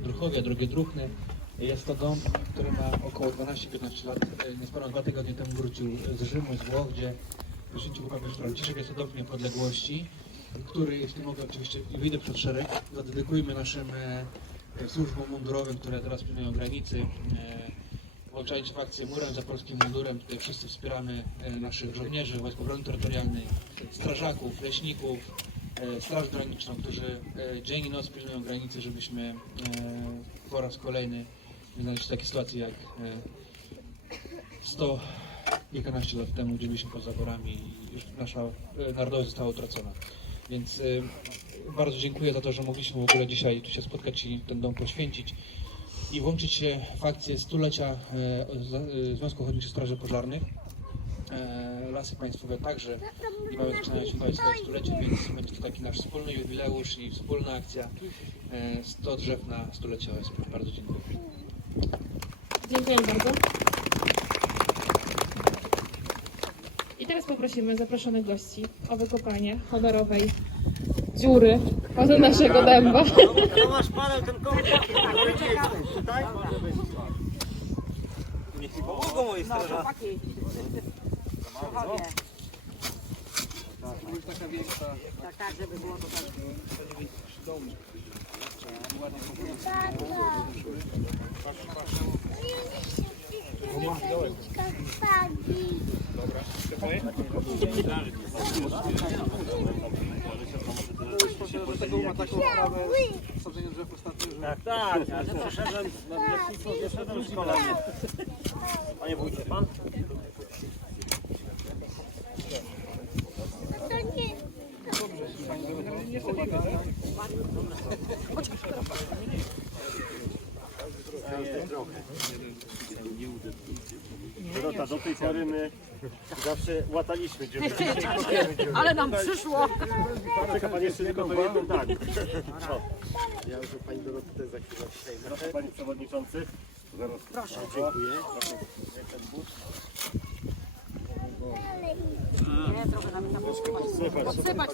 Druchowia, drugie Druchny. Jest to dom, który ma około 12-15 lat. E, Niespełna dwa tygodnie temu wrócił z Rzymu, z Włoch, gdzie po święcie papież Franciszek jest to dom niepodległości, który, jeśli mogę oczywiście, wyjdę przed szereg, zadedykujmy naszym e, służbom mundurowym, które teraz pilnują granicy. E, Włączając w akcję Murem za polskim mundurem, tutaj wszyscy wspieramy e, naszych żołnierzy, Wojsk Obrony Terytorialnej, strażaków, leśników, Straż Graniczną, którzy e, dzień i noc pilnują granicy, żebyśmy e, po raz kolejny nie znaleźli się w takiej sytuacji jak e, 100 kilkanaście lat temu, gdzie byliśmy poza górami i już nasza e, narodowość została utracona. Więc e, bardzo dziękuję za to, że mogliśmy w ogóle dzisiaj tu się spotkać i ten dom poświęcić i włączyć się w akcję stulecia e, e, Związku Ochotniczych Straży Pożarnych. E, Lasy Państwowe także niebawem zaczynają świętować swoje stulecie, więc będzie to taki nasz wspólny jubileusz i wspólna akcja e, 100 drzew na stulecie OSP. Bardzo dziękuję. Dziękuję bardzo. I teraz poprosimy zaproszonych gości o wykopanie honorowej dziury od naszego dęba. To masz panel, ten koło tutaj? Niech ci pomogą moi strażacy. Tak, tak, żeby było to tak. Do tego ma taką sprawę sadzenia drzew ostatnio, że Tak, tak, ja przeszedłem na lecznictwo, przeszedłem szkolenie. Panie wójcie, pan? Dorota, do tej pory my zawsze łataliśmy dziury. Ale nam przyszło. Czeka pan jeszcze tylko do jednym, tak. O. Ja już u pani Doroty też za chwilę dzisiaj. Proszę panie przewodniczący. Zaraz. Proszę. Dziękuję. Nie, trochę nam tam podsypać. Słychać.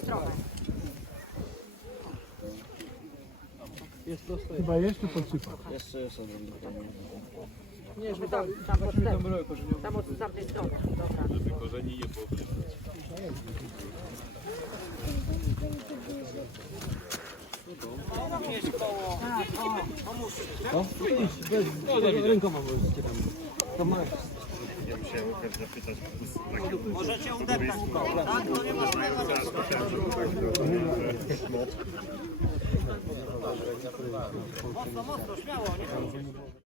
Podsypać trochę. chyba jeszcze podsypa. Jeszcze, jeszcze. Nie, żeby tam, tam od tej, tam od tamtej strony. Dobra. Rękoma możecie tam. To masz. Ja musiałem zapytać. Możecie udeptać. Tak, no nie ma Mocno, mocno, śmiało, nie?